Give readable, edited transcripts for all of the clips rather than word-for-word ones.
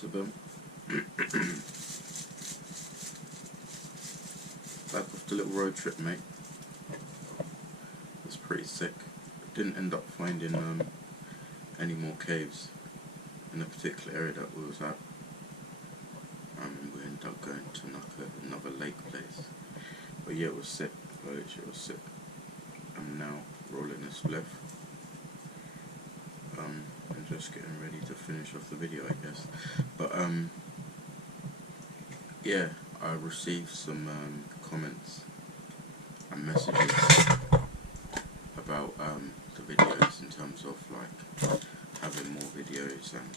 So boom. Back off the little road trip, mate. It was pretty sick. Didn't end up finding any more caves in the particular area that we was at. We ended up going to another lake place. But yeah, it was sick. Literally, it was sick. I'm now rolling this spliff. I'm just getting ready to finish off the video, I guess. But yeah, I received some comments and messages about the videos in terms of like having more videos and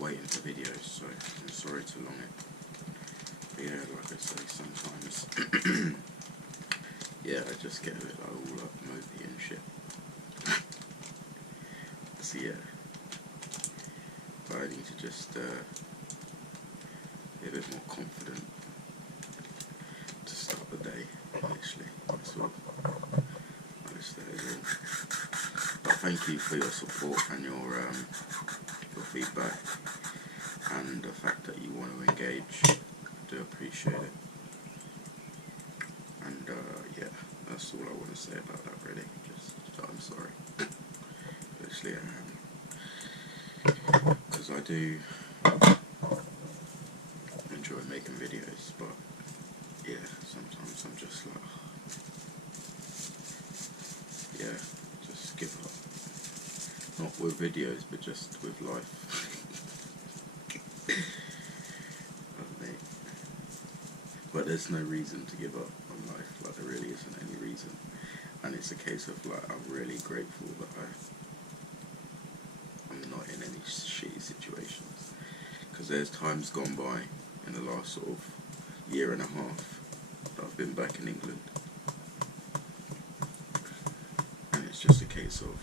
waiting for videos, so I'm sorry to long it. But yeah, like I say, sometimes yeah, I just get a bit like all up mopey and shit. So yeah, but I need to just be a bit more confident to start the day, actually. That's all. Honestly, but thank you for your support and your feedback and the fact that you want to engage. I do appreciate it. And yeah, that's all I want to say about that, really. Just that I'm sorry. Obviously I am, because I do enjoy making videos, but yeah, sometimes I'm just like, yeah, just give up. Not with videos, but just with life. But there's no reason to give up on life, like there really isn't any reason. And it's a case of like, I'm really grateful that I'm not in any shitty situations. Because there's times gone by in the last sort of year and a half that I've been back in England. And it's just a case of,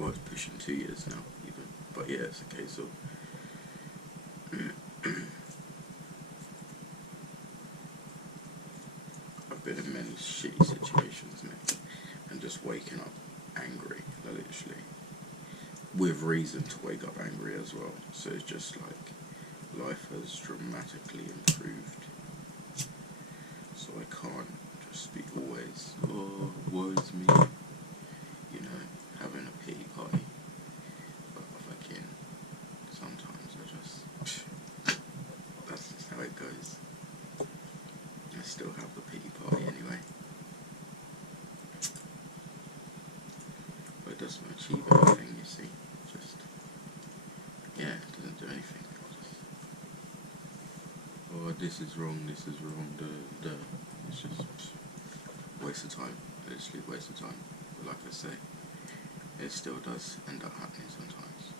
well, it's pushing 2 years now even. But yeah, it's a case of I've been in many shitty situations, mate, and just waking up angry, literally, with reason to wake up angry as well. So it's just like life has dramatically improved. So I can't just be always, oh, woe is me, you know, having a pity party. But fucking, sometimes I just, that's just how it goes. I still have the pity party anyway. But it doesn't achieve anything, you see. Just, yeah, it doesn't do anything. Just, oh, this is wrong, duh. It's just waste of time. Literally waste of time. But like I say, it still does end up happening sometimes.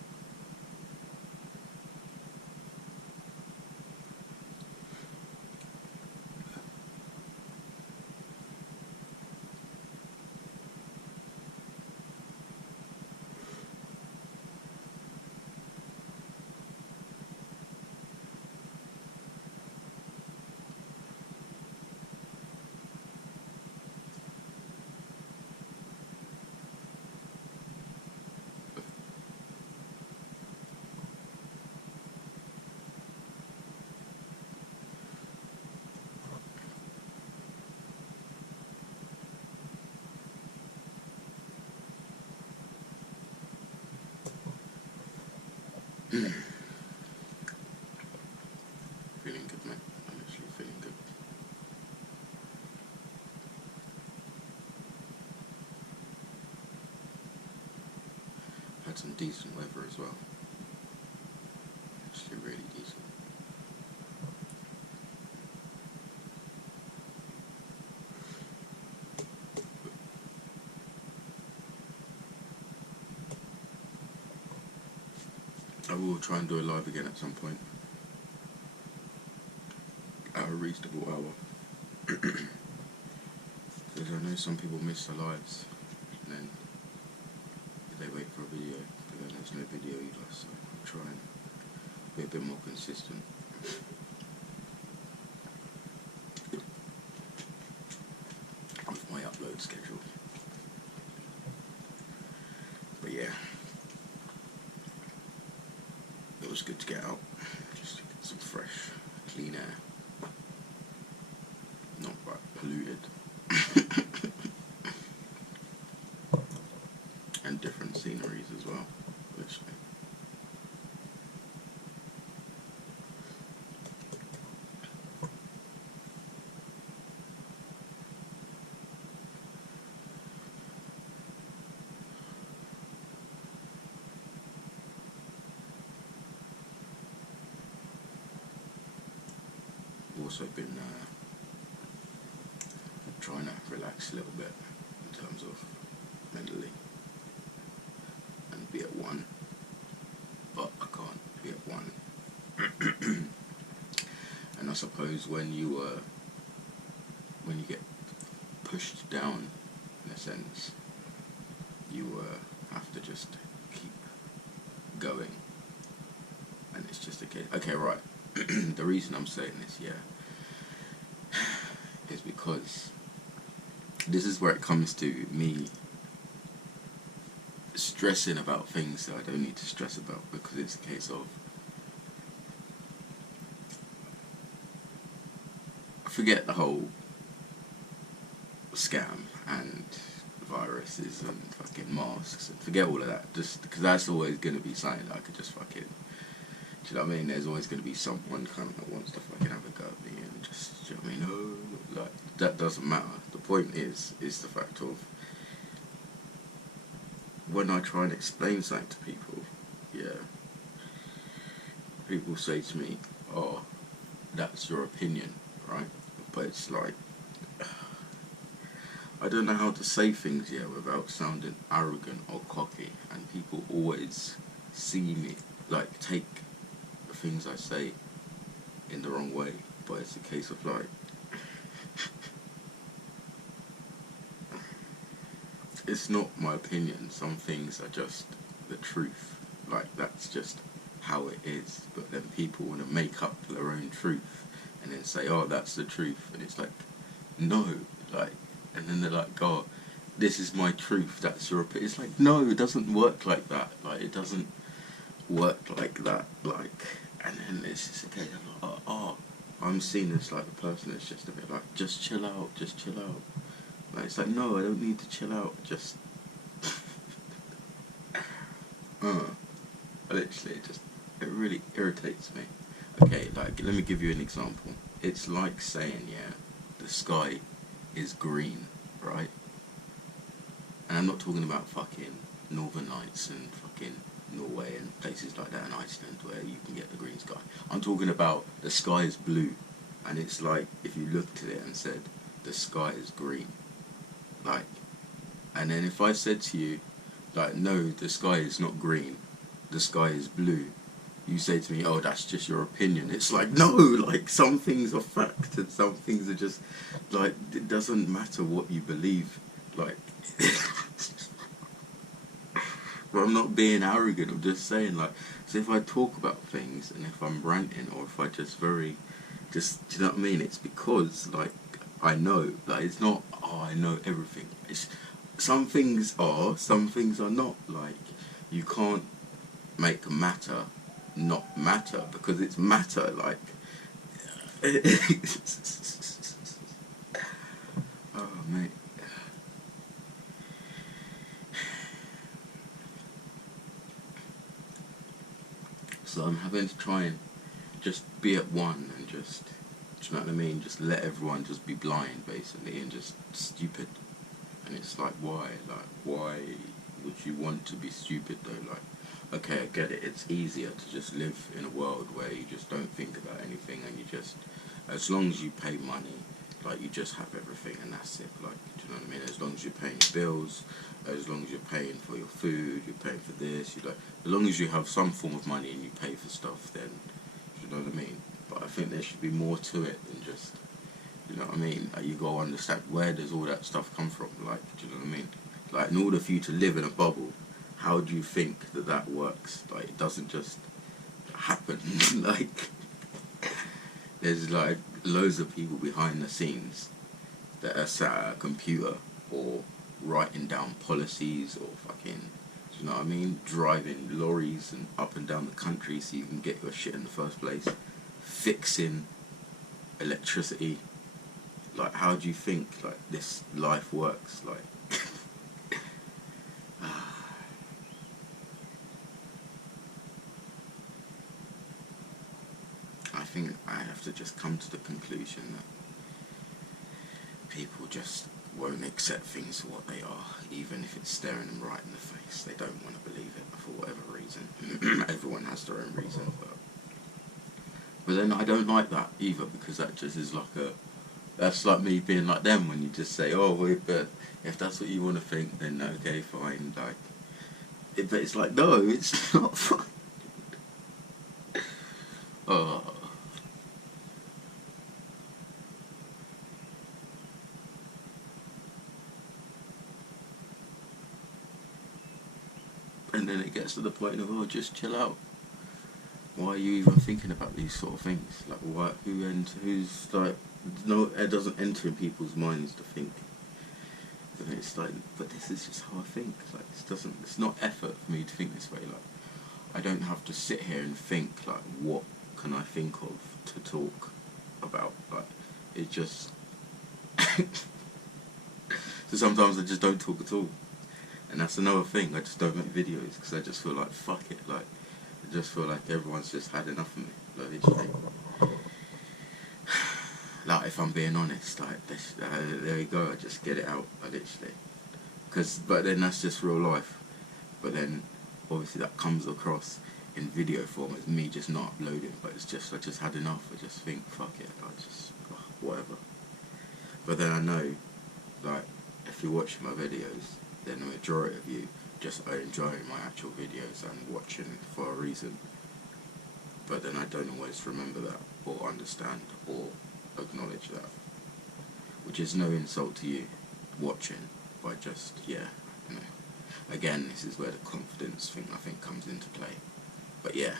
Feeling good, man. I'm actually feeling good. Had some decent weather as well. Actually really decent. I will try and do a live again at some point. At a reasonable hour. Because I know some people miss their lives. And then they wait for a video. But then there's no video either. So I'll try and be a bit more consistent. With my upload schedule. But yeah. was good to get out, just to get some fresh, clean air, not like polluted, and different sceneries as well, literally. Also been trying to relax a little bit in terms of mentally and be at one, but I can't be at one. And I suppose when you get pushed down, in a sense, you have to just keep going, and it's just a case. Okay, right. The reason I'm saying this, is because this is where it comes to me stressing about things that I don't need to stress about, because it's a case of, forget the whole scam and viruses and fucking masks, and forget all of that, just because that's always going to be something that I could just fucking, do you know what I mean? There's always going to be someone coming that wants to fucking have a go at me, and just, do you know what I mean? Oh, like, that doesn't matter. The point is the fact of, when I try and explain something to people, people say to me, oh, that's your opinion, right? But it's like, I don't know how to say things, without sounding arrogant or cocky, and people always see me, like, take the things I say in the wrong way, but it's a case of like, it's not my opinion. Some things are just the truth, like, that's just how it is. But then people want to make up their own truth and then say, oh, that's the truth, and it's like, no, like, and then they're like, oh, this is my truth, that's your opinion. It's like, no, it doesn't work like that. Like, it doesn't work like that. Like, and then it's just a case of, oh, I'm seen as like the person that's just a bit like, just chill out. Like, it's like, no, I don't need to chill out, just literally, it really irritates me. Okay, like, let me give you an example. It's like saying, the sky is green, right? And I'm not talking about fucking Northern Lights and fucking Norway and places like that, in Iceland, where you can get the green sky. I'm talking about the sky is blue, and it's like, if you looked at it and said, the sky is green, like, and then if I said to you, like, no, the sky is not green, the sky is blue, you say to me, oh, that's just your opinion. It's like, no, like, some things are fact and some things are just, like, it doesn't matter what you believe, like, but I'm not being arrogant, I'm just saying, like, so if I talk about things and if I'm ranting, or if I just do you know what I mean, it's because, like, I know, like, it's not, oh, I know everything, it's, some things are, some things are not, like, you can't make matter not matter, because it's matter, like, oh, mate. So I'm having to try and just be at one and just, do you know what I mean, just let everyone just be blind, basically, and just stupid. And it's like, why? Like, why would you want to be stupid, though? Like, okay, I get it, it's easier to just live in a world where you just don't think about anything, and you just, as long as you pay money, like, you just have everything, and that's it. Like, do you know what I mean? As long as you're paying your bills, as long as you're paying for your food, you're paying for this, you like, as long as you have some form of money and you pay for stuff, then, do you know what I mean? But I think there should be more to it than just, you know what I mean? Like, you gotta understand, where does all that stuff come from? Like, do you know what I mean? Like, in order for you to live in a bubble, how do you think that that works? Like, it doesn't just happen. Like, there's like loads of people behind the scenes that are sat at a computer or writing down policies or fucking, do you know what I mean? Driving lorries and up and down the country so you can get your shit in the first place. Fixing electricity. Like, how do you think like this life works? Like, I think I have to just come to the conclusion that people just won't accept things for what they are, even if it's staring them right in the face. They don't want to believe it for whatever reason. Everyone has their own reason, but then I don't like that either, because that just is like that's like me being like them when you just say, oh, wait, but if that's what you want to think, then okay, fine. Like, but it's like, no, it's not fine. Oh. And then it gets to the point of, oh, just chill out. Why are you even thinking about these sort of things? Like, what? Who's like? No, it doesn't enter in people's minds to think. And it's like, but this is just how I think. Like, it's not effort for me to think this way. Like, I don't have to sit here and think like, what can I think of to talk about? Like, it just. So sometimes I just don't talk at all. And that's another thing, I just don't make videos because I just feel like, fuck it, like, I just feel like everyone's just had enough of me, like, literally. Like, if I'm being honest, like, this, there you go, I just get it out, like, literally. But then that's just real life. But then, obviously that comes across in video form as me just not uploading, but it's just, I just had enough, I just think, fuck it, I just, whatever. But then I know, like, if you're watching my videos, then the majority of you just are enjoying my actual videos and watching for a reason. But then I don't always remember that, or understand, or acknowledge that. Which is no insult to you watching, but just, yeah, you know. Again, this is where the confidence thing, I think, comes into play. But yeah.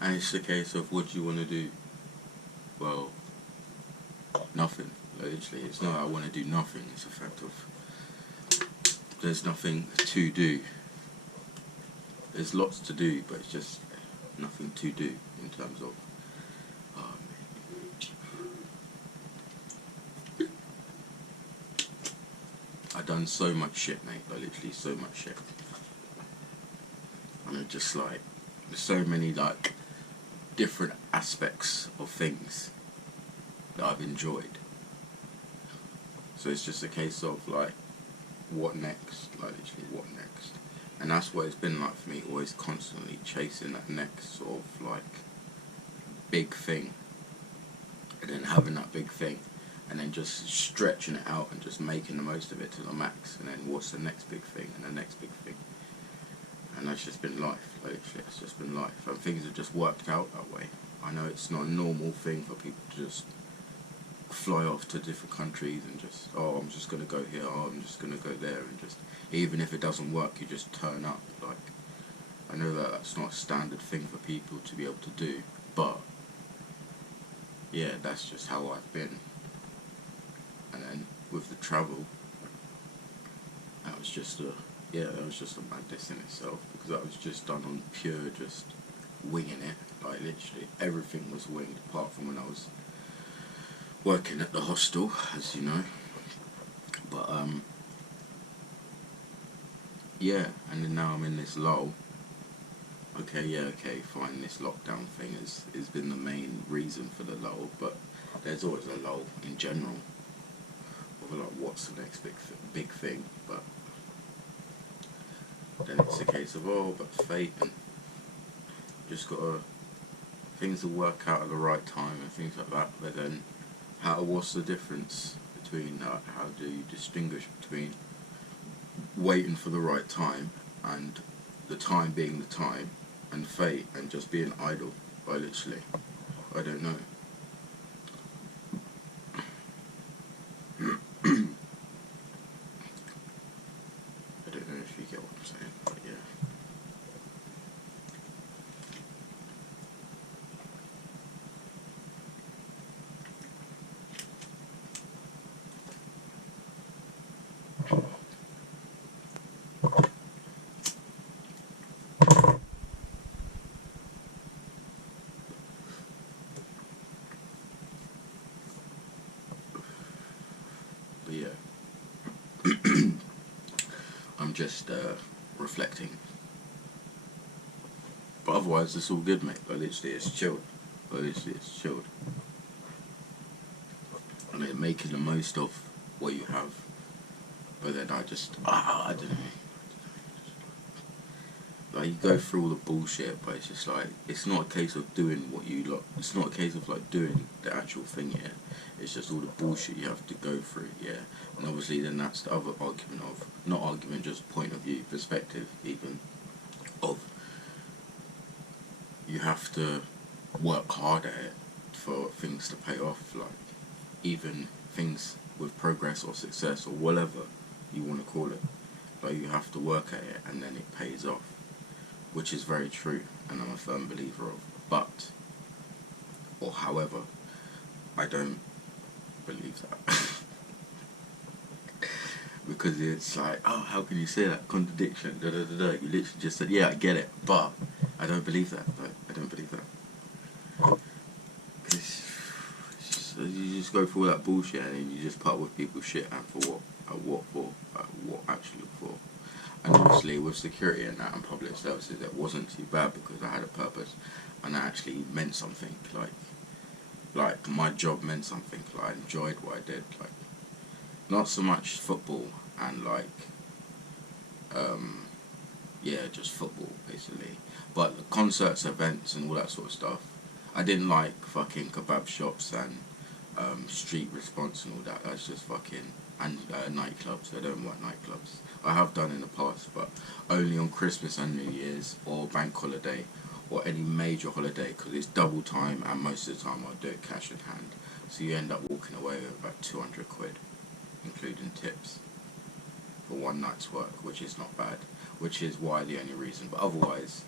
And it's a case of, what do you want to do? Well, nothing. Literally, it's not I want to do nothing. It's a fact of there's nothing to do. There's lots to do, but it's just nothing to do in terms of I've done so much shit, mate. Like, literally so much shit. And it's just like, there's so many like different aspects of things that I've enjoyed. So it's just a case of like, what next? Like, literally, what next? And that's what it's been like for me, always constantly chasing that next sort of like big thing, and then having that big thing, and then just stretching it out and just making the most of it to the max, and then what's the next big thing, and the next big thing. And that's just been life, literally, it's just been life, and things have just worked out that way. I know it's not a normal thing for people to just fly off to different countries and just, oh, I'm just going to go here, oh, I'm just going to go there, and just, even if it doesn't work, you just turn up. Like, I know that that's not a standard thing for people to be able to do, but yeah, that's just how I've been. And then with the travel, that was just a madness in itself, because that was just done on pure just winging it. Like, literally everything was winged, apart from when I was working at the hostel, as you know. But yeah, and then now I'm in this lull. Okay, yeah, okay, fine, this lockdown thing has been the main reason for the lull, but there's always a lull in general of like, what's the next big thing. But then it's a case of, oh, but fate, and just gotta, things will work out at the right time and things like that. But then what's the difference between how do you distinguish between waiting for the right time, and the time being the time, and fate, and just being idle. I literally, I don't know. I don't know if you get what I'm saying, but yeah. But yeah, I'm just reflecting. But otherwise, it's all good, mate. Like, literally, it's chilled. Like, literally, it's chilled. And then making the most of what you have. But then I don't know. Like, you go through all the bullshit, but it's just like, it's not a case of doing what you like. It's not a case of like doing the actual thing, yeah. It's just all the bullshit you have to go through, yeah. And obviously, then that's the other argument of, not argument, just point of view, perspective, even, of you have to work hard at it for things to pay off, like, even things with progress or success or whatever you want to call it. Like, you have to work at it and then it pays off, which is very true, and I'm a firm believer of. But, or however, I don't believe that. Because it's like, oh, how can you say that? Contradiction, da da da da. You literally just said, yeah, I get it, but I don't believe that. But I don't believe that. You just go through all that bullshit and then you just put up with people's shit, and for what? What for? What actually for? And obviously with security and that and public services, it wasn't too bad because I had a purpose and that actually meant something. Like my job meant something. Like, I enjoyed what I did. Like, not so much football and like, yeah, just football basically. But the concerts, events, and all that sort of stuff. I didn't like fucking kebab shops and street response and all that. That's just fucking, and nightclubs. I don't like nightclubs. I have done in the past, but only on Christmas and New Year's or bank holiday or any major holiday, because it's double time and most of the time I'll do it cash in hand. So you end up walking away with about 200 quid, including tips, for one night's work, which is not bad. Which is why the only reason. But otherwise,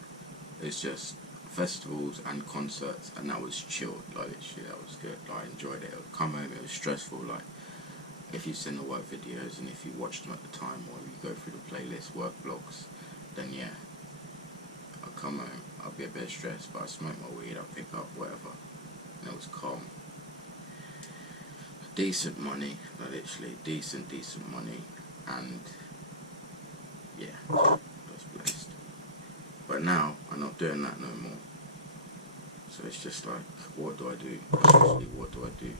it's just festivals and concerts, and that was chilled. Like, literally, that was good. Like, I enjoyed it. I would come home, it was stressful. Like, if you've seen the work videos and if you watched them at the time, or you go through the playlist, work vlogs, then yeah, I'll come home, I'll be a bit stressed, but I smoke my weed, I'll pick up whatever, and it was calm. Decent money, like literally decent money, and yeah, I was blessed. But now, I'm not doing that no more. So it's just like, what do I do? Honestly, what do I do?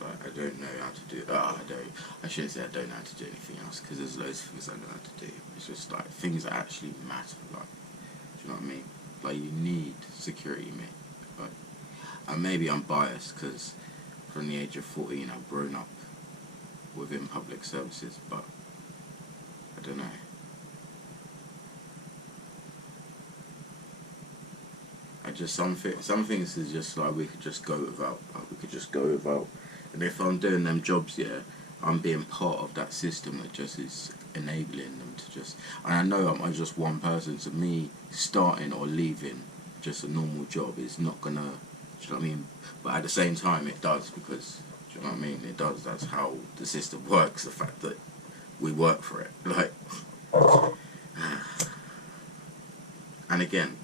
Like, I don't know how to do. I shouldn't say I don't know how to do anything else, because there's loads of things I know how to do. It's just like things that actually matter. Like, do you know what I mean? Like, you need security, mate. Like, and maybe I'm biased because from the age of 14 I've grown up within public services, but I don't know. I just some things is just like we could just go without. Like, we could just go without. And if I'm doing them jobs, yeah, I'm being part of that system that just is enabling them to just. And I know I'm just one person, so me starting or leaving just a normal job is not gonna. Do you know what I mean? But at the same time, it does, because, do you know what I mean? It does. That's how the system works. The fact that we work for it, like. And again,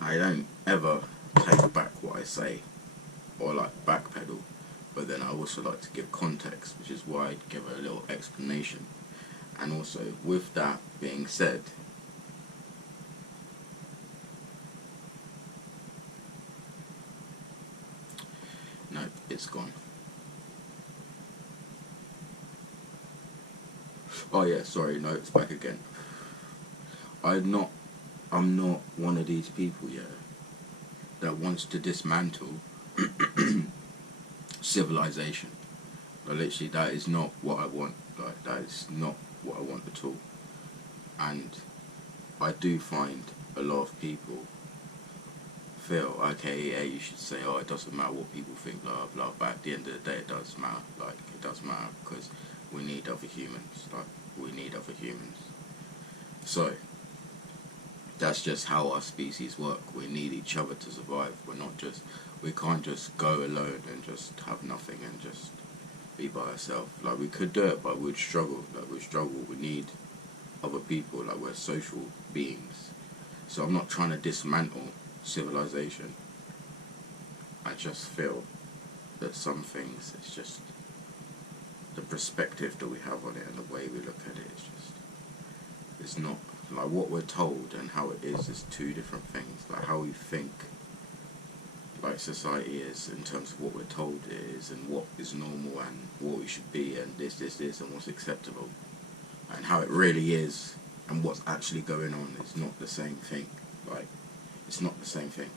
I don't ever take back what I say or like backpedal, but then I also like to give context, which is why I give a little explanation. And also, with that being said, no, it's gone. Oh yeah, sorry, no, it's back again. I'm not one of these people, yeah, that wants to dismantle civilization. Like, literally, that is not what I want. Like, that is not what I want at all. And I do find a lot of people feel, okay, yeah, you should say, oh, it doesn't matter what people think, blah, blah, but at the end of the day, it does matter. Like, it does matter, because we need other humans. Like, we need other humans. So, that's just how our species work. We need each other to survive. We can't just go alone and just have nothing and just be by ourselves. Like, we could do it, but we'd struggle. We need other people. Like, we're social beings. So I'm not trying to dismantle civilization. I just feel that some things, it's just the perspective that we have on it and the way we look at it, it's not, like, what we're told and how it is two different things. Like, how we think, like, society is in terms of what we're told it is and what is normal and what we should be and this and what's acceptable, and how it really is and what's actually going on is not the same thing. Like, it's not the same thing.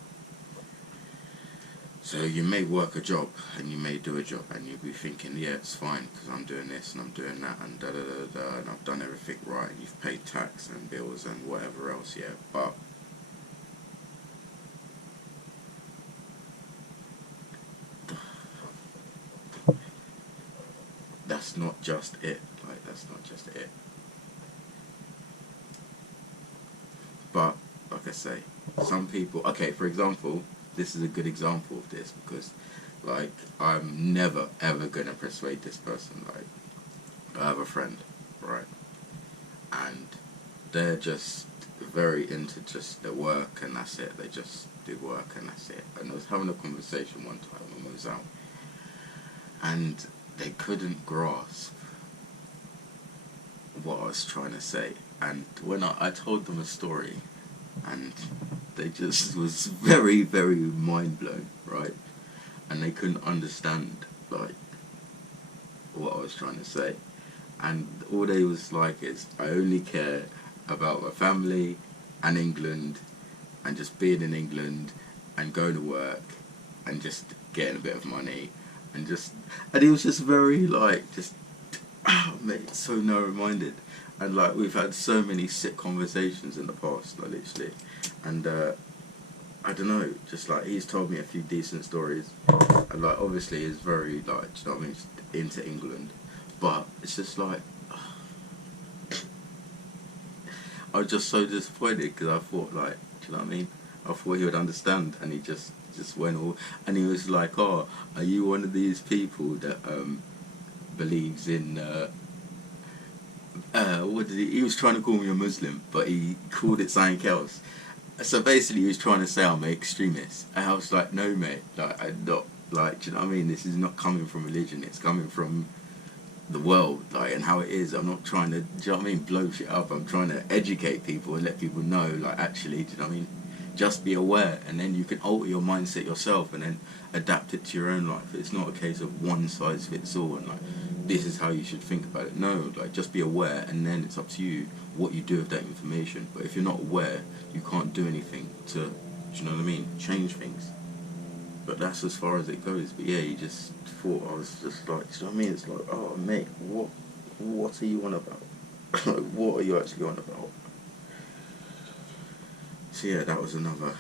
So you may work a job and you may do a job and you'll be thinking, yeah, it's fine because I'm doing this and I'm doing that and da da da da, and I've done everything right and you've paid tax and bills and whatever else, yeah, but that's not just it. Like, that's not just it. But like I say, some people, okay, for example, this is a good example of this, because, like, I'm never ever gonna persuade this person. Like, I have a friend, right, and they're just very into just their work and that's it. They just do work and that's it. And I was having a conversation one time when we was out, and they couldn't grasp what I was trying to say. And when I told them a story, and they just was very, very mind blown, right? And they couldn't understand, like, what I was trying to say. And all they was like is, I only care about my family and England and just being in England and going to work and just getting a bit of money and he was just very, like, just, oh, mate, so narrow-minded. And, like, we've had so many sick conversations in the past, like, literally. And, I don't know, just, like, he's told me a few decent stories. And, like, obviously he's very, like, do you know what I mean, into England. But it's just, like, I was just so disappointed, because I thought, like, do you know what I mean? I thought he would understand, and he just went all... And he was like, oh, are you one of these people that, believes in, what did he was trying to call me a Muslim, but he called it something else. So basically he was trying to say I'm an extremist, and I was like, no, mate, like, I'm not, like, do you know what I mean? This is not coming from religion, it's coming from the world, like, and how it is. I'm not trying to, do you know what I mean, blow shit up. I'm trying to educate people and let people know, like, actually, do you know what I mean? Just be aware, and then you can alter your mindset yourself and then adapt it to your own life. It's not a case of one size fits all and, like, this is how you should think about it. No, like, just be aware, and then it's up to you what you do with that information. But if you're not aware, you can't do anything to, do you know what I mean, change things. But that's as far as it goes. But yeah, he just thought, I was just like, do you know what I mean? It's like, oh, mate, what are you on about? What are you actually on about? So yeah, that was another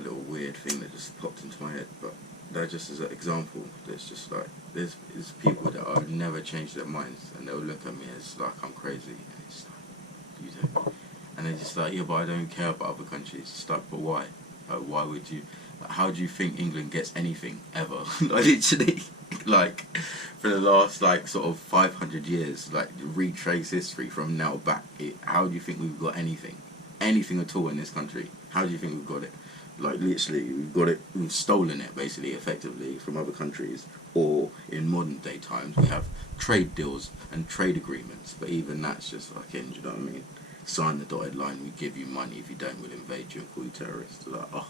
little weird thing that just popped into my head. But that just is an example. There's just, like, there's people that I've never changed their minds, and they'll look at me as like I'm crazy, and it's like, you don't. And they're just like, yeah, but I don't care about other countries. It's like, but why? Like, why would you? Like, how do you think England gets anything ever? Like, literally, like, for the last, like, sort of 500 years, like, retrace history from now back. How do you think we've got anything? Anything at all in this country? How do you think we've got it? Like, literally, we've got it, we've stolen it, basically, effectively, from other countries. Or, in modern day times, we have trade deals and trade agreements, but even that's just fucking, do you know what I mean? Sign the dotted line, we give you money, if you don't, we'll invade you and call you terrorists. Like, oh,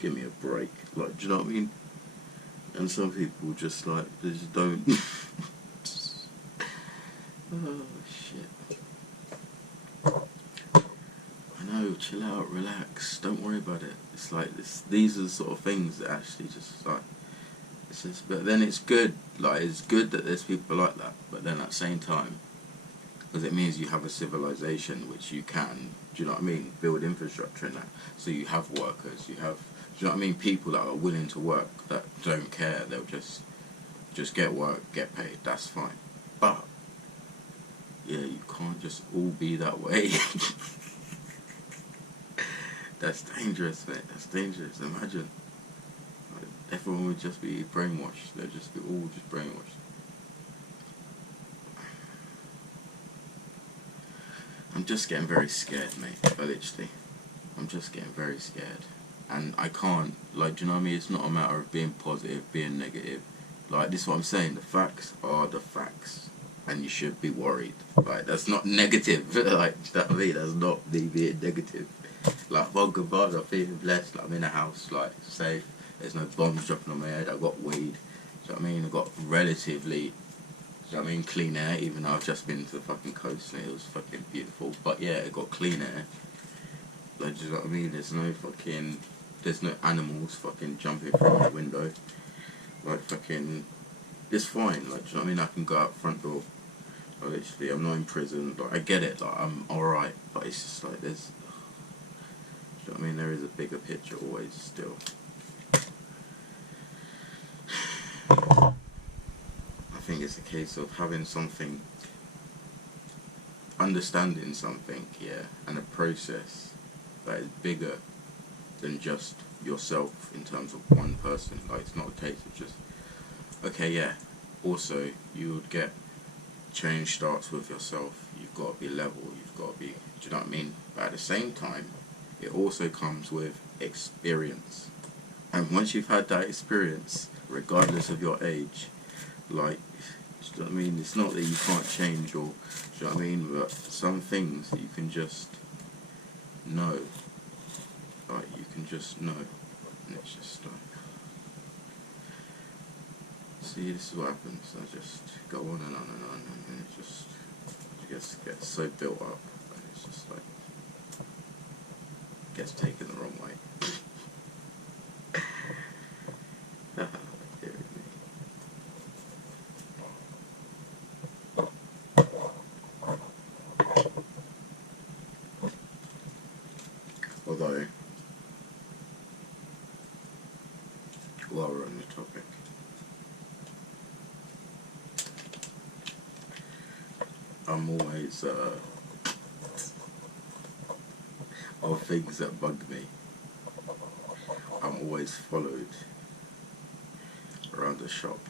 give me a break. Like, do you know what I mean? And some people just, like, they just don't. Oh, shit. No, chill out, relax, don't worry about it. It's like these are the sort of things that actually just, like, It's just, but then it's good. Like, it's good that there's people like that. But then at the same time, because it means you have a civilization which you can, do you know what I mean, build infrastructure in that. So you have workers, you have, do you know what I mean, people that are willing to work, that don't care, they'll just get work, get paid, that's fine. But, yeah, you can't just all be that way. That's dangerous, mate, that's dangerous. Imagine, like, everyone would just be brainwashed, they'd just be all just brainwashed. I'm just getting very scared, mate, literally. I'm just getting very scared. And I can't, like, do you know what I mean? It's not a matter of being positive, being negative. Like, this is what I'm saying. The facts are the facts. And you should be worried. Like, that's not negative. Like, do you know what I mean? That's not me being negative. Like, well, goodbye, I'm feeling blessed. Like, I'm in a house, like, safe. There's no bombs dropping on my head. I've got weed. Do you know what I mean? I've got relatively... Do you know what I mean? Clean air, even though I've just been to the fucking coast and it was fucking beautiful. But yeah, it got clean air. Like, do you know what I mean? There's no animals fucking jumping from the window. Like, fucking, it's fine. Like, do you know what I mean? I can go out front door. Like, literally, I'm not in prison. Like, I get it. Like, I'm alright. But it's just like, there's, do you know what I mean? There is a bigger picture always still. I think it's a case of having something, understanding something, yeah, and a process that is bigger than just yourself in terms of one person. Like, it's not a case of just, okay, yeah, also you would get change starts with yourself. You've got to be level, you've got to be, do you know what I mean? But at the same time, it also comes with experience. And once you've had that experience, regardless of your age, like, do you know what I mean? It's not that you can't change, or, do you know what I mean? But some things you can just know. Like, you can just know. And it's just like, see, this is what happens. I just go on and on and on, and then it just gets so built up, and it's just like, gets taken the wrong way. Although, while we're on the topic, I'm always, of things that bug me, I'm always followed around the shop.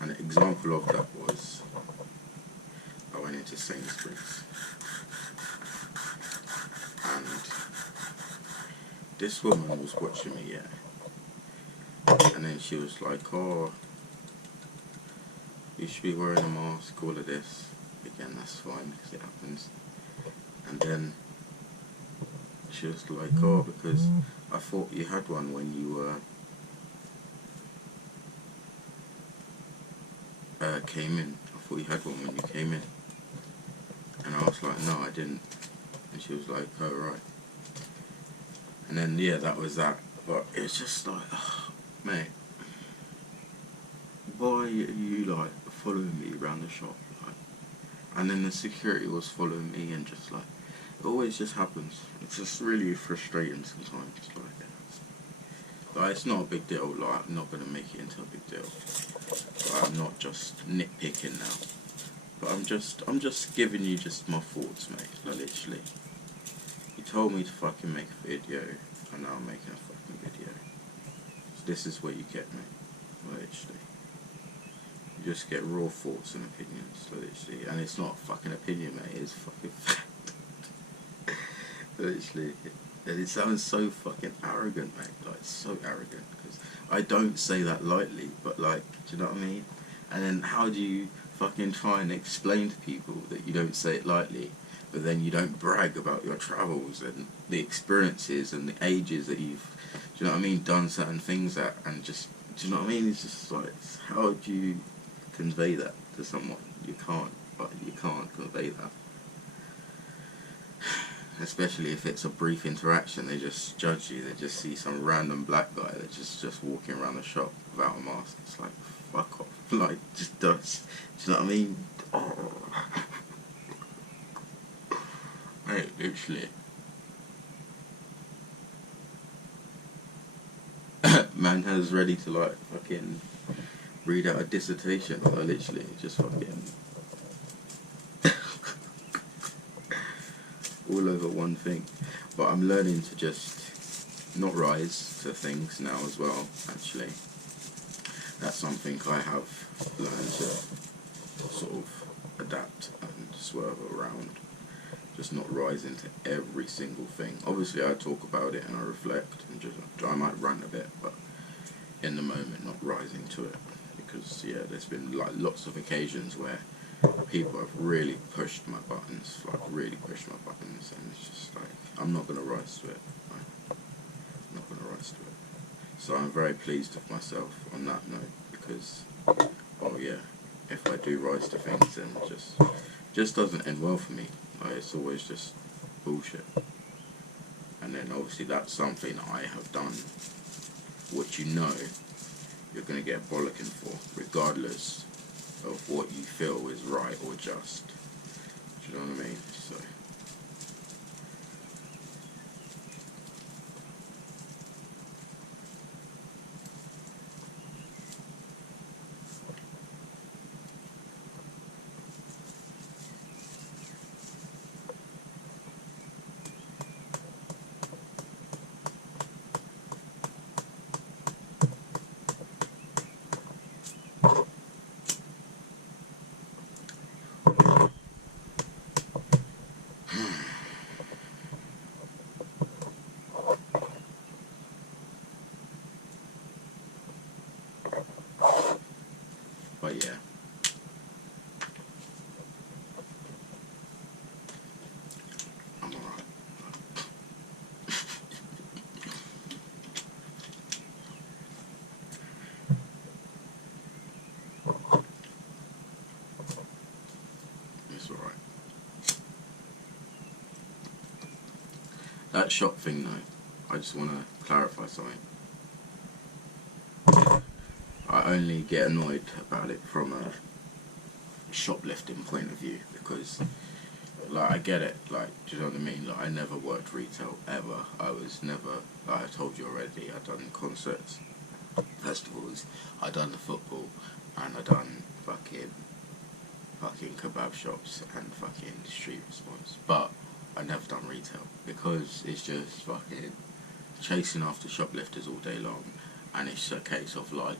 An example of that was, I went into Sainsbury's, and this woman was watching me, yeah, and then she was like, oh, you should be wearing a mask, all of this. Again, that's fine, because it happens. And then she was like, oh, because I thought you had one when you came in. I thought you had one when you came in. And I was like, no, I didn't. And she was like, oh, right. And then, yeah, that was that. But it's just like, oh, mate, why are you, like, following me around the shop? Like, and then the security was following me, and just, like, it always just happens. It's just really frustrating sometimes. Like, it's not a big deal. Like, I'm not going to make it into a big deal. Like, I'm not just nitpicking now. But I'm just giving you just my thoughts, mate. Like, literally. You told me to fucking make a video, and now I'm making a fucking video. So this is what you get, mate. Like, literally. You just get raw thoughts and opinions, like, literally. And it's not a fucking opinion, mate. It's fucking fact. Literally. And it sounds so fucking arrogant, mate. Like, so arrogant. Because I don't say that lightly, but, like, do you know what I mean? And then how do you fucking try and explain to people that you don't say it lightly, but then you don't brag about your travels and the experiences and the ages that you've, do you know what I mean, done certain things at, and just, do you know what I mean? It's just like, how do you convey that to someone? You can't, but you can't convey that. especially if it's a brief interaction, they just judge you. They just see some random black guy that just walking around the shop without a mask. It's like, fuck off. Like, just does. Do you know what I mean? Oh. Mate, literally. Man has ready to like fucking read out a dissertation, or literally just fucking all over one thing. But I'm learning to just not rise to things now as well, actually. That's something I have learned to sort of adapt and swerve around. Just not rise into every single thing. Obviously I talk about it and I reflect and just, I might rant a bit, but in the moment not rising to it. Because yeah, there's been like lots of occasions where people have really pushed my buttons, like really pushed my buttons, and it's just like, I'm not going to rise to it. I'm not going to rise to it. So I'm very pleased with myself on that note, because, oh yeah, if I do rise to things, then it just doesn't end well for me. Like, it's always just bullshit. And then obviously that's something I have done, which you know you're going to get bollocking for, regardless of what you feel is right or just. Do you know what I mean? So. But yeah. I'm alright. It's alright. That shop thing though, I just want to clarify something. I only get annoyed about it from a shoplifting point of view, because like I get it, like, do you know what I mean? Like, I never worked retail ever. I was never, like I told you already, I done concerts, festivals, I done the football, and I done fucking kebab shops and fucking street response. But I never done retail, because it's just fucking chasing after shoplifters all day long, and it's a case of like,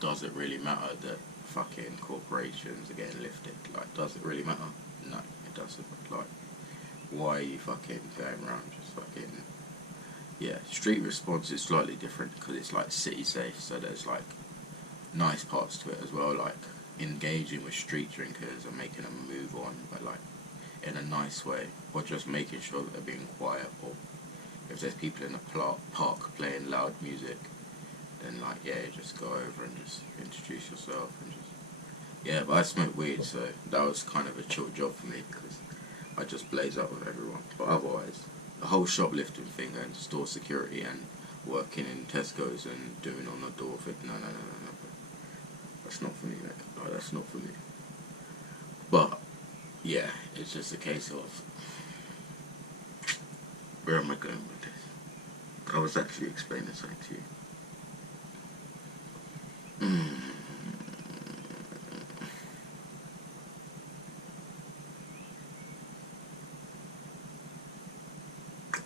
does it really matter that fucking corporations are getting lifted? Like, does it really matter? No, it doesn't. Like, why are you fucking going around just fucking... Yeah, street response is slightly different because it's like city safe, so there's like nice parts to it as well, like engaging with street drinkers and making them move on, but like in a nice way, or just making sure that they're being quiet, or if there's people in the park playing loud music, then like, yeah, you just go over and just introduce yourself and just, yeah. But I smoke weed, so that was kind of a chill job for me, because I just blaze up with everyone. But otherwise, the whole shoplifting thing, going to store security and working in Tesco's and doing on the door thing, no, that's not for me, mate. Like, that's not for me. But yeah, it's just a case of, where am I going with this? I was actually explaining something to you.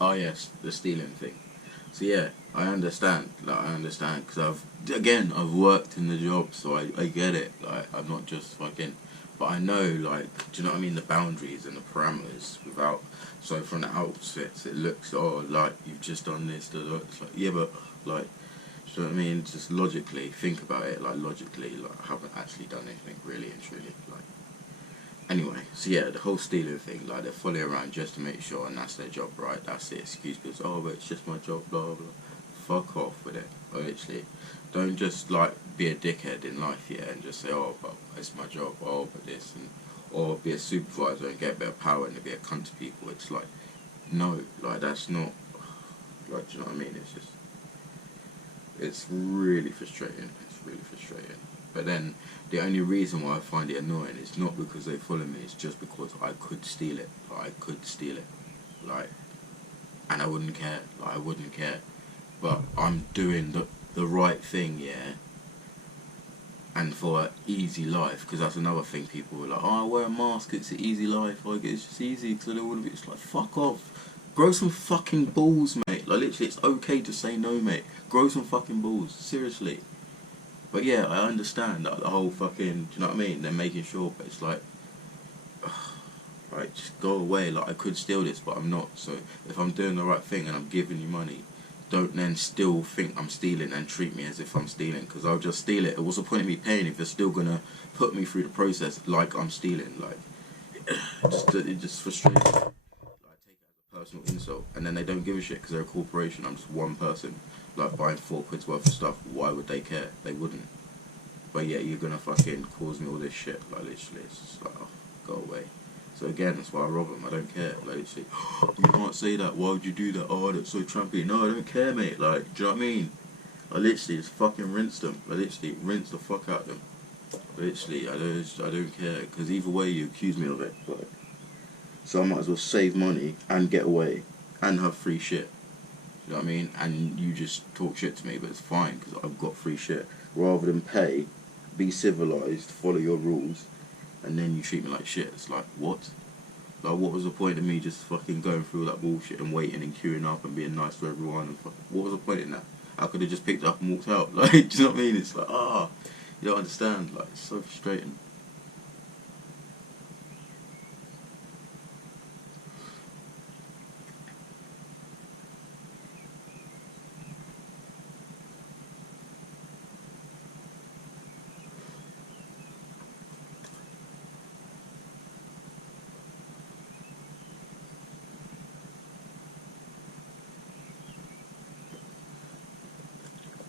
Oh yes, the stealing thing. So yeah, I understand. Like, I understand, because I've worked in the job, so I get it. Like, I'm not just fucking, but I know, like, do you know what I mean, the boundaries and the parameters without. So from the outfits, it looks, oh, like you've just done this. It's like, yeah, but like, do you know what I mean? Just logically think about it. Like, logically, like, I haven't actually done anything really and truly. Like, anyway, so yeah, the whole stealing thing, like, they're fully around just to make sure, and that's their job, right? That's the excuse, because, oh, but it's just my job, blah, blah. Fuck off with it. Literally, don't just, like, be a dickhead in life, yeah, and just say, oh, but it's my job, oh, but this, and, or be a supervisor and get a bit of power and be a cunt to people. It's like, no, like that's not, like, do you know what I mean? It's really frustrating. It's really frustrating. But then the only reason why I find it annoying is not because they follow me. It's just because I could steal it. Like, I could steal it. Like, and I wouldn't care. Like, I wouldn't care. But I'm doing the right thing, yeah. And for an easy life, because that's another thing. People were like, "Oh, I wear a mask. It's an easy life. Like, it's just easy because I don't want to be." It's like, fuck off. Grow some fucking balls, mate. Like, literally, it's okay to say no, mate. Grow some fucking balls. Seriously. But yeah, I understand that the whole fucking. Do you know what I mean? They're making sure, but it's like, right, just go away. Like, I could steal this, but I'm not. So if I'm doing the right thing and I'm giving you money, don't then still think I'm stealing and treat me as if I'm stealing, because I'll just steal it. What's the point of me paying if you're still gonna put me through the process like I'm stealing? Like, it just frustrates me. Like, I take it as a personal insult, and then they don't give a shit because they're a corporation. I'm just one person, like buying £4 worth of stuff. Why would they care? They wouldn't. But yeah, you're gonna fucking cause me all this shit. Like, literally, it's just like, oh, go away. So again, that's why I rob them. I don't care. Like, literally, you can't say that. Why would you do that? Oh, that's so Trumpy. No, I don't care, mate. Like, do you know what I mean? I literally just fucking rinse them. I literally rinse the fuck out of them. Literally, I don't care. Because either way, you accuse me of it. Like, so I might as well save money and get away and have free shit. You know what I mean? And you just talk shit to me, but it's fine because I've got free shit. Rather than pay, be civilized, follow your rules, and then you treat me like shit. It's like, what? Like, what was the point of me just fucking going through all that bullshit and waiting and queuing up and being nice to everyone? And what was the point in that? I could have just picked it up and walked out. Like, do you know what I mean? It's like, you don't understand. Like, it's so frustrating.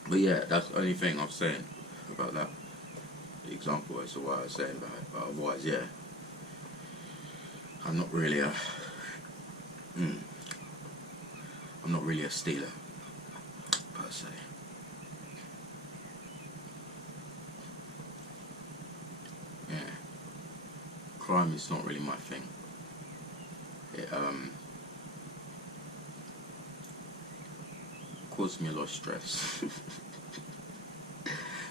But yeah, that's the only thing I'm saying about that. The example as to why I was saying about it. But otherwise, yeah, I'm not really a, mm, I'm not really a stealer per se. Yeah, crime is not really my thing. It causes me a lot of stress,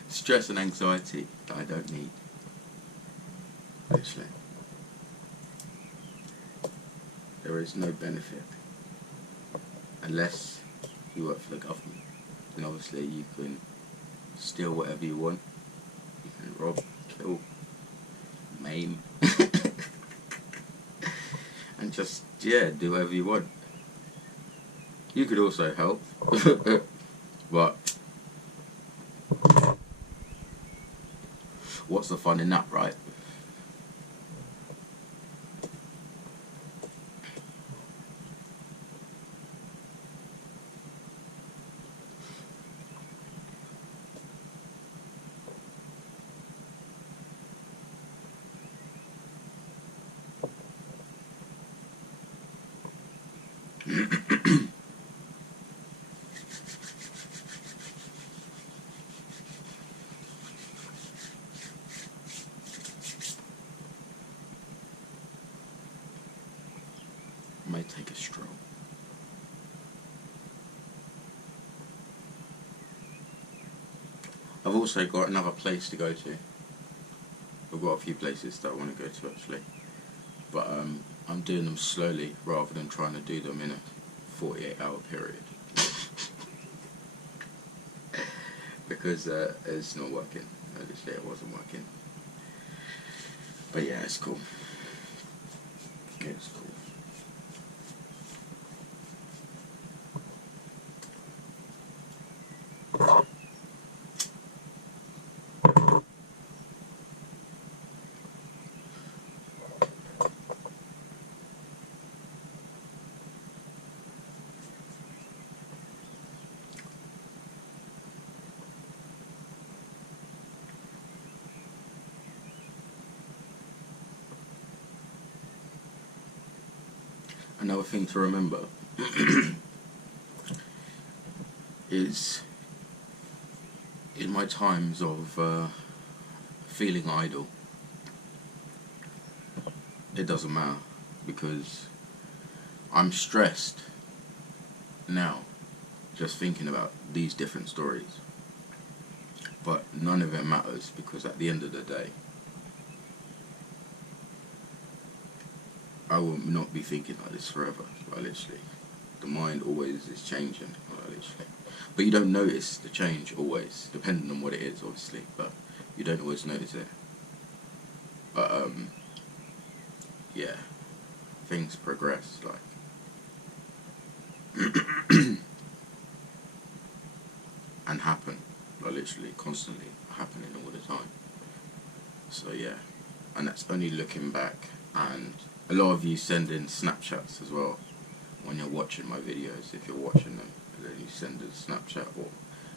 stress and anxiety that I don't need. Actually, there is no benefit unless you work for the government. And obviously, you can steal whatever you want. You can rob, kill, maim, and just, yeah, do whatever you want. You could also help, but what's the fun in that, right? I may take a stroll. I've also got another place to go to. I've got a few places that I want to go to actually, but I'm doing them slowly rather than trying to do them in a 48-hour period because it's not working. Obviously, it wasn't working. But yeah, it's cool. It's cool. another thing to remember is in my times of feeling idle, it doesn't matter, because I'm stressed now just thinking about these different stories, but none of it matters, because at the end of the day I will not be thinking like this forever. Like, literally, the mind always is changing, like, literally. But you don't notice the change always, depending on what it is, obviously, but you don't always notice it. But yeah, things progress, like and happen, like literally constantly happening all the time. So yeah, and that's only looking back. And a lot of you send in Snapchats as well when you're watching my videos. If you're watching them, and then you send a Snapchat, or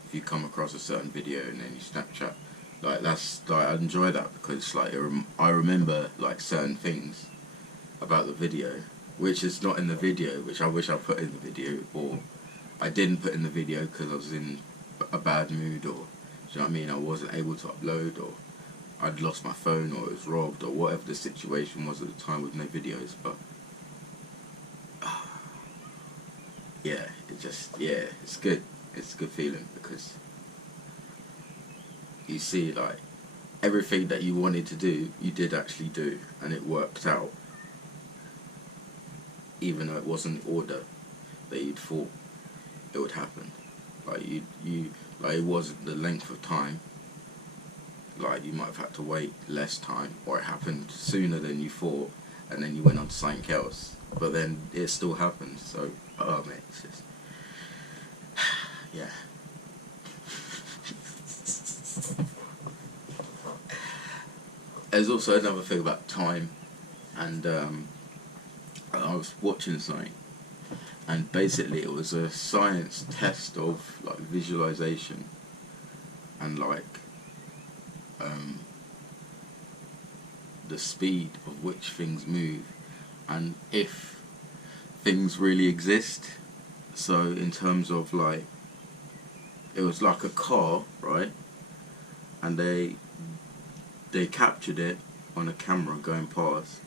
if you come across a certain video and then you Snapchat, like that's like, I enjoy that, because like I remember like certain things about the video which is not in the video, which I wish I put in the video, or I didn't put in the video because I was in a bad mood, or do you know what I mean, I wasn't able to upload, or I'd lost my phone, or it was robbed, or whatever the situation was at the time with no videos. But yeah, it just, yeah, it's good. It's a good feeling, because you see like everything that you wanted to do, you did actually do, and it worked out, even though it wasn't the order that you'd thought it would happen. Like you like, it wasn't the length of time. Like, you might have had to wait less time, or it happened sooner than you thought, and then you went on to something else, but then it still happened. So, oh mate, it's just, yeah. There's also another thing about time, and I was watching something, and basically it was a science test of like visualization, and like the speed of which things move, and if things really exist. So in terms of like, it was like a car, right, and they captured it on a camera going past,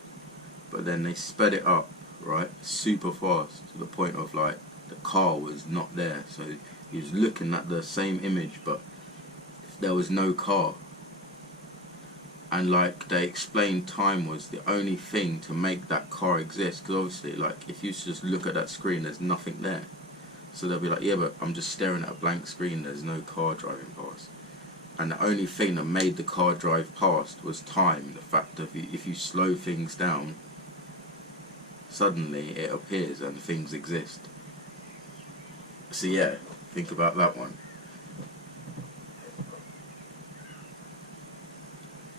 but then they sped it up, right, super fast, to the point of like the car was not there, so he was looking at the same image but there was no car. And like, they explained time was the only thing to make that car exist, because obviously like if you just look at that screen, there's nothing there. So they'll be like, yeah, but I'm just staring at a blank screen, there's no car driving past. And the only thing that made the car drive past was time. The fact that if you slow things down, suddenly it appears and things exist. So yeah, think about that one.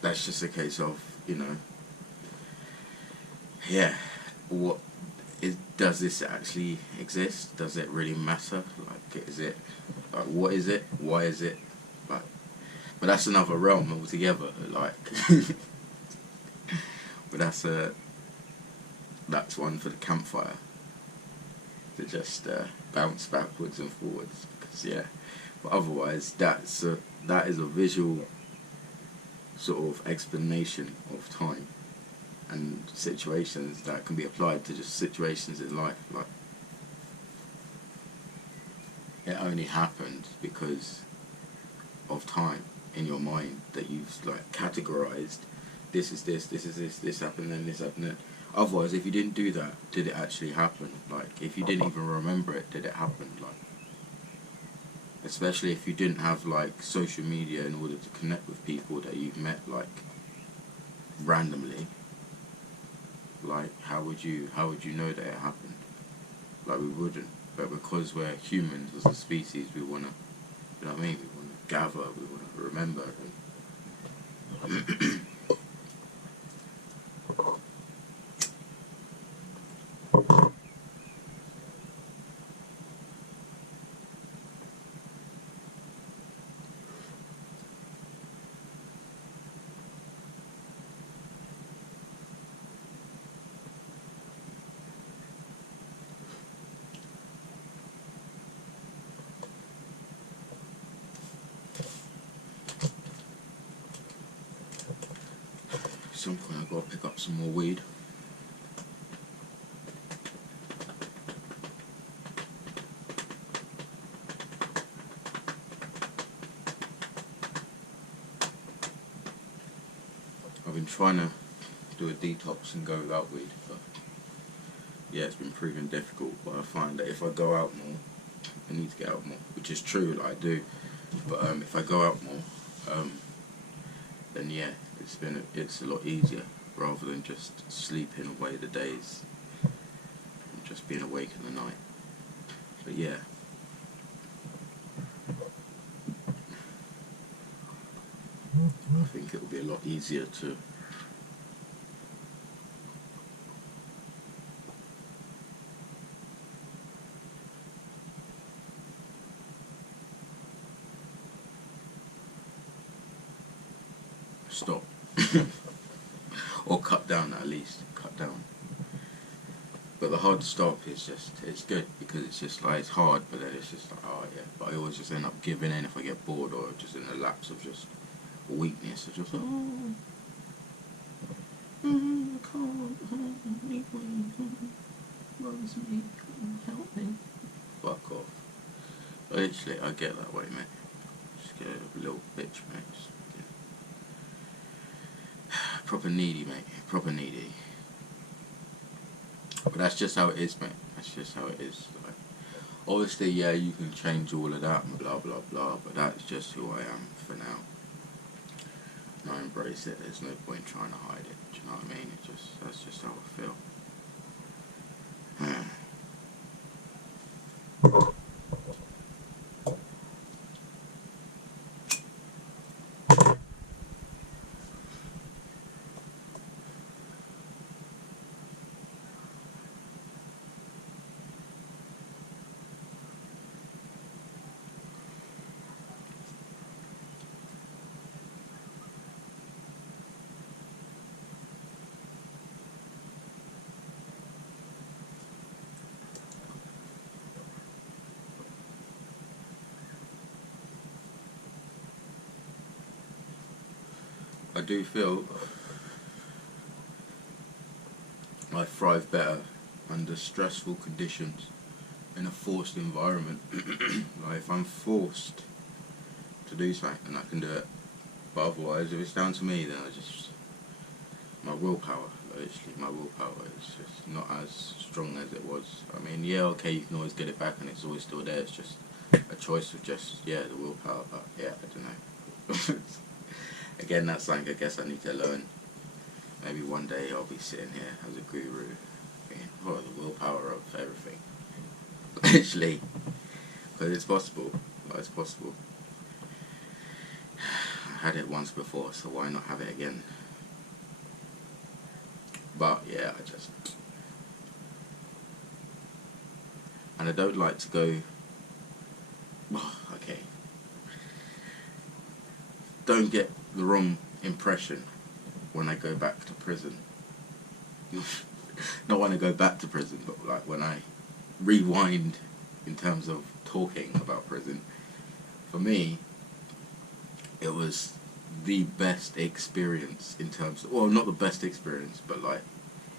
That's just a case of, you know, yeah, what is, does this actually exist? Does it really matter? Like, is it, like, what is it? Why is it? Like, but that's another realm altogether. Like, but that's one for the campfire, to just bounce backwards and forwards. Because yeah, but otherwise that is a visual sort of explanation of time and situations that can be applied to just situations in life. Like, it only happened because of time in your mind, that you've like categorized, this is this, this is this happened then, this happened then. Otherwise, if you didn't do that, did it actually happen? Like, if you didn't even remember it, did it happen? Like, especially if you didn't have like social media in order to connect with people that you've met like randomly, like how would you know that it happened? Like, we wouldn't. But because we're humans as a species, we wanna, you know what I mean, we wanna gather, we wanna remember. And some point I've got to pick up some more weed. I've been trying to do a detox and go without weed, but yeah, it's been proving difficult. But I find that if I go out more, I need to get out more, which is true, like I do. But if I go out more, then yeah, it's a lot easier rather than just sleeping away the days and just being awake in the night. But yeah. I think it'll be a lot easier to stop or cut down, at least cut down. But the hard stop is just, it's good because it's just like, it's hard, but then it's just like, oh yeah, but I always just end up giving in if I get bored, or just in a lapse of just weakness, or just I can't help me. Fuck off. Literally, I get that way, mate. Just get a little bitch, mate. Just get proper needy, mate. Proper needy. But that's just how it is, mate. That's just how it is. Like, obviously, yeah, you can change all of that and blah blah blah, but that's just who I am for now. And I embrace it. There's no point trying to hide it. Do you know what I mean? That's just how I feel. I do feel I thrive better under stressful conditions in a forced environment. Like if I'm forced to do something, then I can do it. But otherwise, if it's down to me, then my willpower, literally my willpower is just not as strong as it was. I mean, yeah, okay, you can always get it back and it's always still there. It's just a choice of just, yeah, the willpower, but yeah, I don't know. Again, that's something I guess I need to learn. Maybe one day I'll be sitting here as a guru, thinking, oh, the willpower of everything. Literally, because it's possible. Like, it's possible. I had it once before, so why not have it again? But yeah, and I don't like to go. Oh, okay. Don't get the wrong impression when I go back to prison. Not when I go back to prison, but like when I rewind in terms of talking about prison. For me, it was the best experience in terms of, well, not the best experience, but like,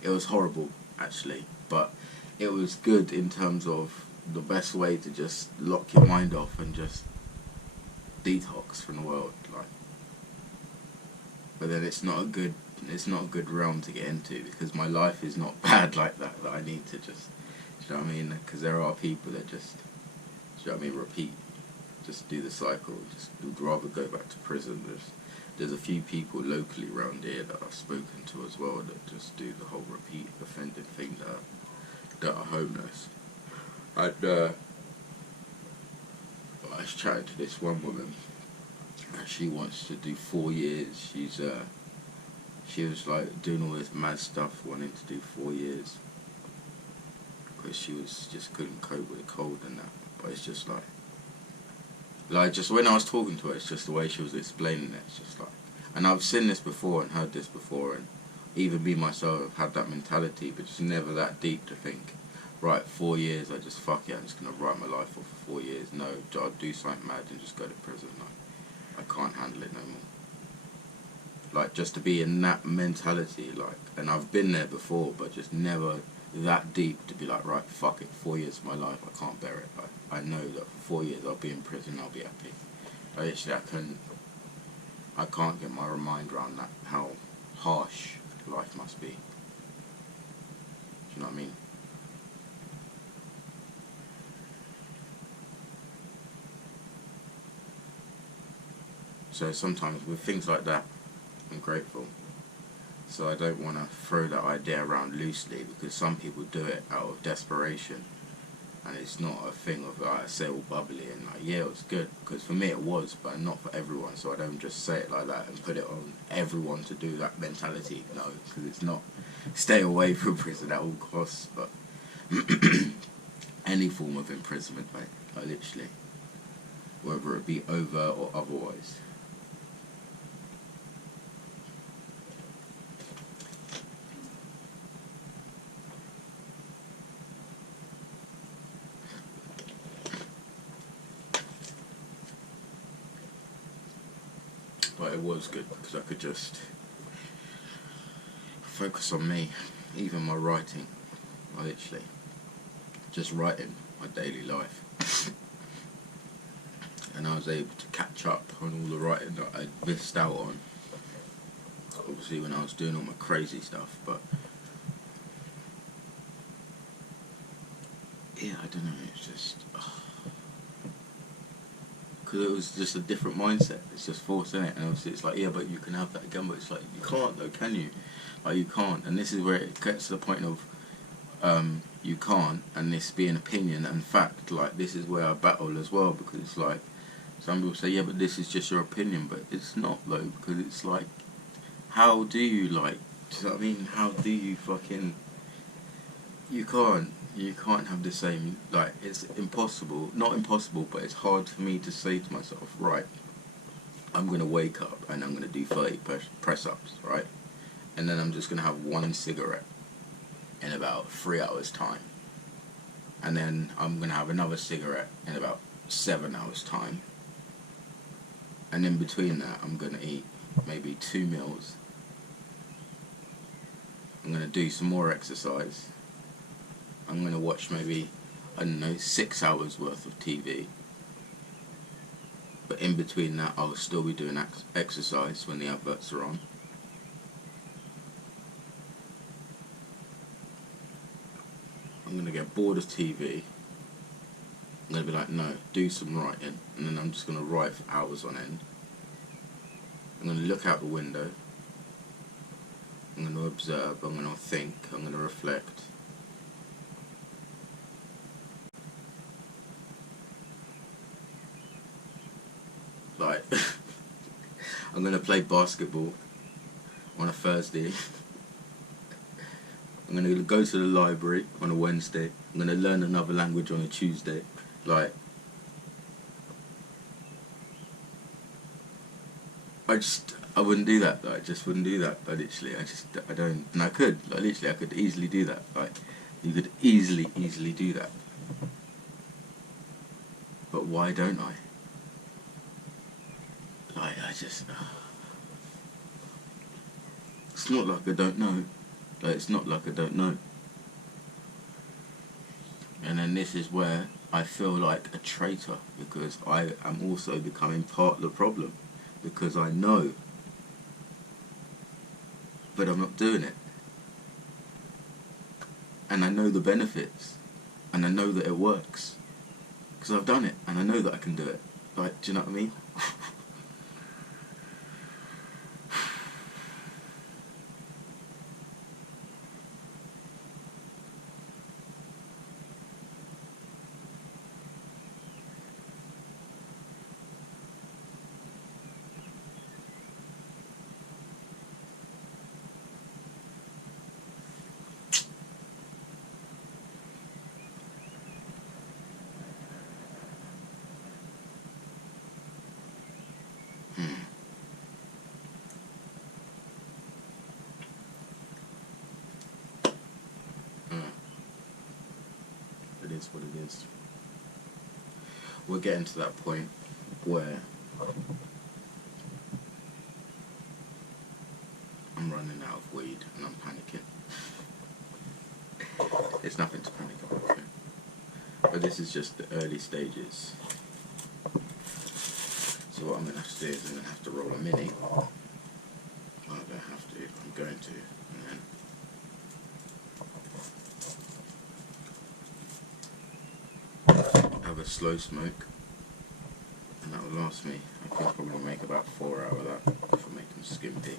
it was horrible actually, but it was good in terms of the best way to just lock your mind off and just detox from the world, like. But then it's not a good realm to get into, because my life is not bad like that I need to just, do you know what I mean? Because there are people that just, do you know what I mean, repeat, just do the cycle, just would rather go back to prison. There's a few people locally around here that I've spoken to as well that just do the whole repeat offending thing, that are homeless. And I was chatting to this one woman, and she wants to do 4 years. She was like doing all this mad stuff, wanting to do 4 years, because she just couldn't cope with the cold and that. But it's just like just when I was talking to her, it's just the way she was explaining it. It's just like, and I've seen this before and heard this before, and even me myself have had that mentality, but just never that deep to think, right, 4 years, I just fuck it, I'm just gonna write my life off for 4 years. No, I'll do something mad and just go to prison. Like, I can't handle it no more. Like, just to be in that mentality, like, and I've been there before, but just never that deep to be like, right, fuck it, 4 years of my life, I can't bear it. Like, I know that for 4 years I'll be in prison, I'll be happy. Actually, I can't get my mind around that, how harsh life must be. Do you know what I mean? So sometimes with things like that, I'm grateful. So I don't want to throw that idea around loosely, because some people do it out of desperation, and it's not a thing of like, I say all bubbly and like, yeah, it was good, because for me it was, but not for everyone. So I don't just say it like that and put it on everyone to do that mentality. No, because it's not. Stay away from prison at all costs. But any form of imprisonment, mate, like literally, whether it be over or otherwise. But it was good because I could just focus on me, even my writing. I literally just writing my daily life, and I was able to catch up on all the writing that I missed out on. Obviously, when I was doing all my crazy stuff, but yeah, I don't know. It's just because it was just a different mindset. It's just forcing it, and obviously it's like, yeah, but you can have that again. But it's like, you can't though, can you? Like, you can't. And this is where it gets to the point of you can't, and this being opinion and fact. Like, this is where I battle as well, because it's like, some people say, yeah, but this is just your opinion, but it's not though, because it's like, how do you, like, do you know what I mean? How do you fucking, you can't have the same, like, it's impossible, not impossible, but it's hard for me to say to myself, right, I'm going to wake up and I'm going to do 30 press-ups, right, and then I'm just going to have one cigarette in about 3 hours time, and then I'm going to have another cigarette in about 7 hours time, and in between that I'm going to eat maybe 2 meals, I'm going to do some more exercise, I'm going to watch maybe, I don't know, 6 hours worth of TV, but in between that I'll still be doing exercise when the adverts are on. I'm going to get bored of TV, I'm going to be like, no, do some writing, and then I'm just going to write for hours on end. I'm going to look out the window, I'm going to observe, I'm going to think, I'm going to reflect. Like, I'm going to play basketball on a Thursday. I'm going to go to the library on a Wednesday. I'm going to learn another language on a Tuesday. Like, I wouldn't do that. Like, I just wouldn't do that. I literally, I don't, and I could. Like, literally, I could easily do that. Like, you could easily do that. But why don't I? Like, it's not like I don't know. Like, it's not like I don't know. And then this is where I feel like a traitor, because I am also becoming part of the problem, because I know, but I'm not doing it. And I know the benefits, and I know that it works, because I've done it, and I know that I can do it. Like, do you know what I mean? It is what it is. We're getting to that point where running out of weed and I'm panicking. It's nothing to panic about, okay? But this is just the early stages. So what I'm going to have to do is I'm going to have to roll a mini. Well, I don't have to, I'm going to. And then have a slow smoke. And that will last me, I can probably make about 4 out of that if I make them skimpy.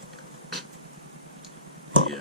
Yeah.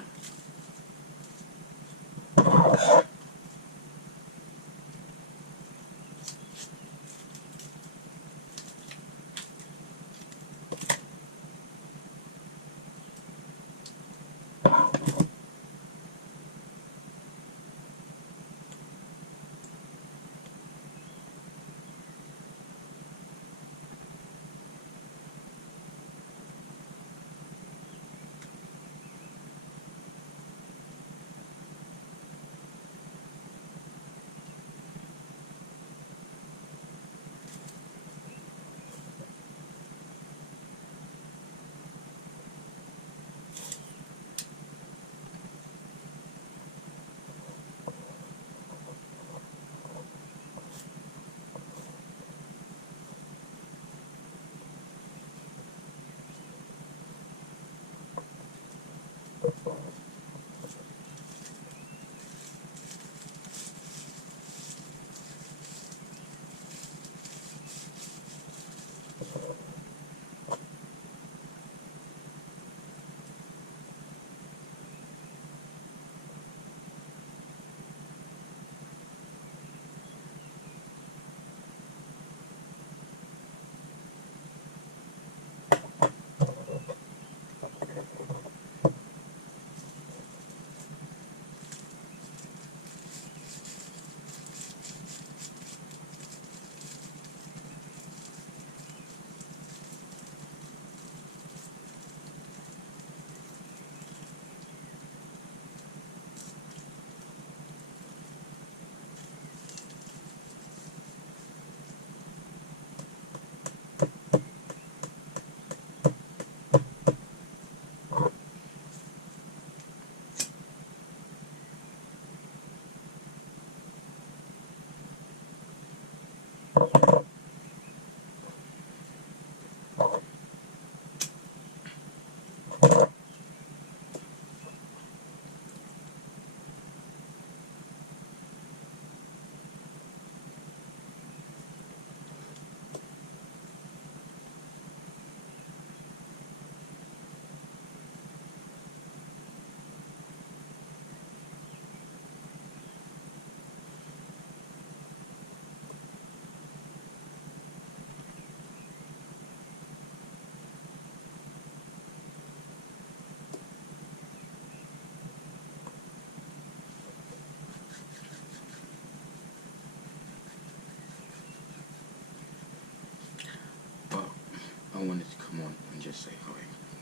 I wanted to come on and just say hi,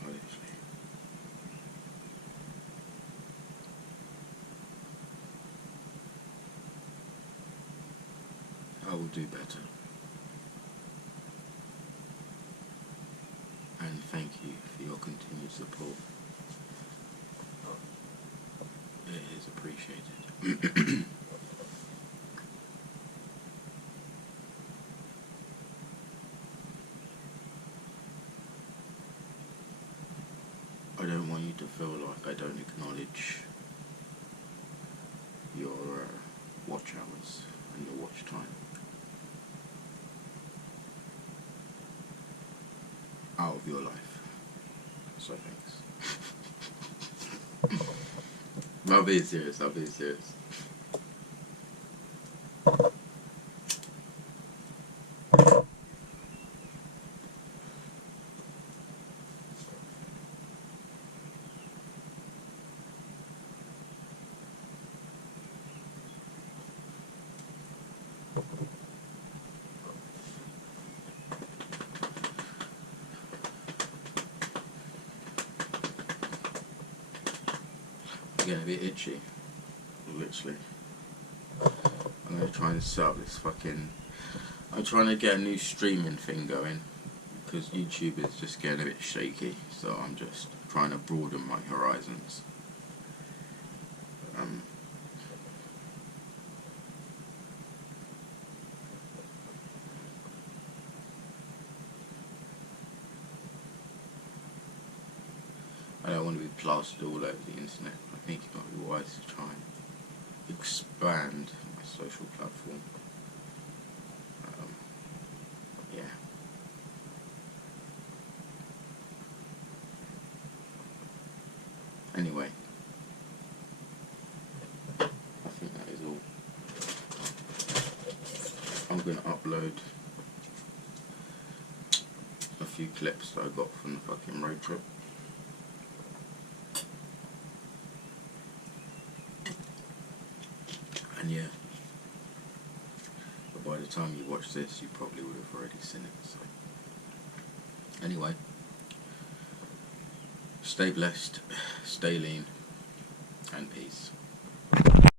literally. I will do better. And thank you for your continued support. It is appreciated. I don't want you to feel like I don't acknowledge your watch hours and your watch time. Out of your life. So thanks. I'll be serious, I'll be serious. I'm getting a bit itchy, literally. I'm going to try and set up this I'm trying to get a new streaming thing going, because YouTube is just getting a bit shaky, so I'm just trying to broaden my horizons. I don't want to be plastered all over the internet. I think it might be wise to try and expand my social platform. Yeah. Anyway, I think that is all. I'm going to upload a few clips that I got from the fucking road trip. And yeah, but by the time you watch this, you probably would have already seen it. So anyway, stay blessed, stay lean, and peace.